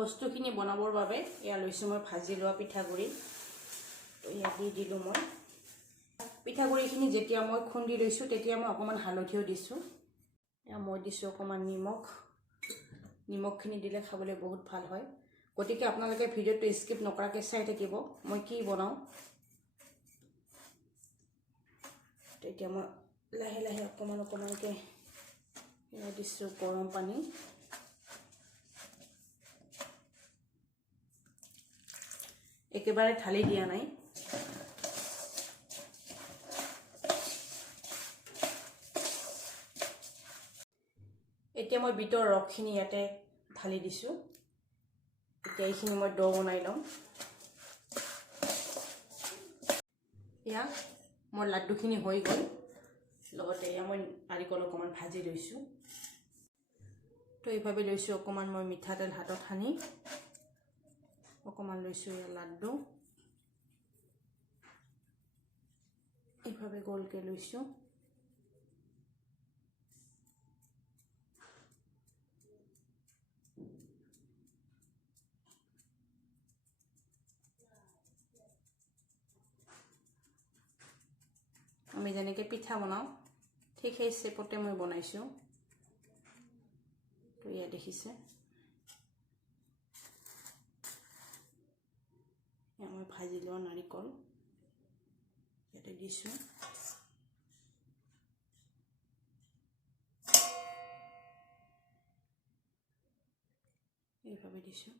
বস্তুখিনি বনাবৰ বাবে এয়া লৈছোঁ মই ভাজি লোৱা পিঠাগুড়ি। তো ইয়াত দি দিলোঁ মই পিঠাগুড়িখিনি। যেতিয়া মই খুন্দি লৈছোঁ তেতিয়া মই অকণমান হালধিও দিছোঁ। এয়া মই দিছোঁ অকণমান নিমখ। নিমখখিনি দিলে খাবলৈ বহুত ভাল হয়। গতিকে আপোনালোকে ভিডিঅ'টো স্কিপ নকৰাকৈ চাই থাকিব মই কি বনাওঁ। তেতিয়া মই লাহে লাহে অকণমানকৈ এয়া দিছোঁ গৰম পানী। একেবাৰে ঢালি দিয়া নাই। এতিয়া মই বিটৰ ৰসখিনি ইয়াতে ঢালি দিছোঁ। এতিয়া এইখিনি মই ডো বনাই ল'ম। এয়া মোৰ লাড্ডুখিনি হৈ গ'ল। লগতে এয়া মই নাৰিকল অকণমান ভাজি লৈছোঁ। তো এইভাৱে লৈছোঁ অকণমান মই মিঠাতেল হাতত সানি অকণমান লৈছোঁ এয়া লাড্ডু। এইভাৱে গোলকৈ লৈছোঁ। আমি যেনেকৈ পিঠা বনাওঁ ঠিক সেই শেপতে মই বনাইছোঁ। তো এয়া দেখিছে মই ভাজি লোৱা নাৰিকল ইয়াতে দিছোঁ। এইভাৱে দিছোঁ।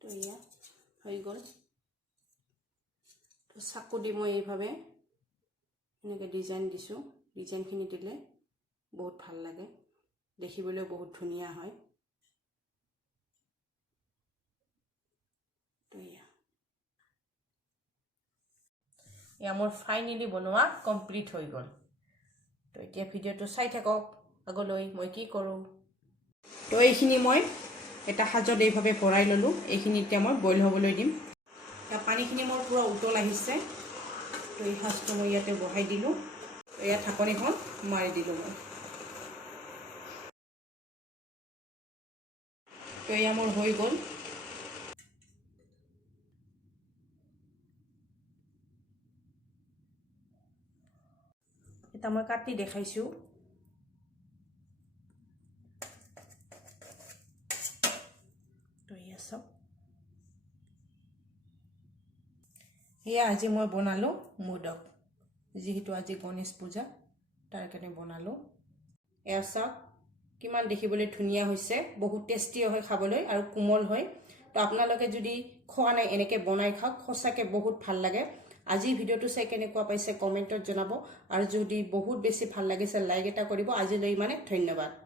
তো এয়া হৈ গ'ল। তো চাকু দি মই এইভাৱে এনেকৈ ডিজাইন দিছোঁ। ডিজাইনখিনি দিলে বহুত ভাল লাগে, দেখিবলৈও বহুত ধুনীয়া হয়। তো এয়া মোৰ ফাইনেলি বনোৱা কমপ্লিট হৈ গ'ল। তো এতিয়া ভিডিঅ'টো চাই থাকক আগলৈ মই কি কৰোঁ। তো এইখিনি মই এটা সাজত এইভাৱে ভৰাই ল'লোঁ। এইখিনি এতিয়া মই বইল হ'বলৈ দিম। এতিয়া পানীখিনি মোৰ পূৰা উতল আহিছে। তো এই সাজটো মই ইয়াতে বহাই দিলোঁ। এয়া ঢাকনিখন মাৰি দিলোঁ মই। তো এয়া মোৰ হৈ গ'ল। এটা মই কাটি দেখাইছোঁ। তো এয়া চাওক। এয়া আজি মই বনালোঁ মোদক, যিহেতু আজি গণেশ পূজা তাৰ কাৰণে বনালোঁ। এয়া চাওক কিমান দেখিবলৈ ধুনীয়া হৈছে, বহুত টেষ্টিও হয় খাবলৈ আৰু কোমল হয়। তো আপোনালোকে যদি খোৱা নাই এনেকৈ বনাই খাওক, সঁচাকৈ বহুত ভাল লাগে। আজিৰ ভিডিঅ'টো চাই কেনেকুৱা পাইছে কমেণ্টত জনাব। আৰু যদি বহুত বেছি ভাল লাগিছে লাইক এটা কৰিব। আজিলৈ ধন্যবাদ।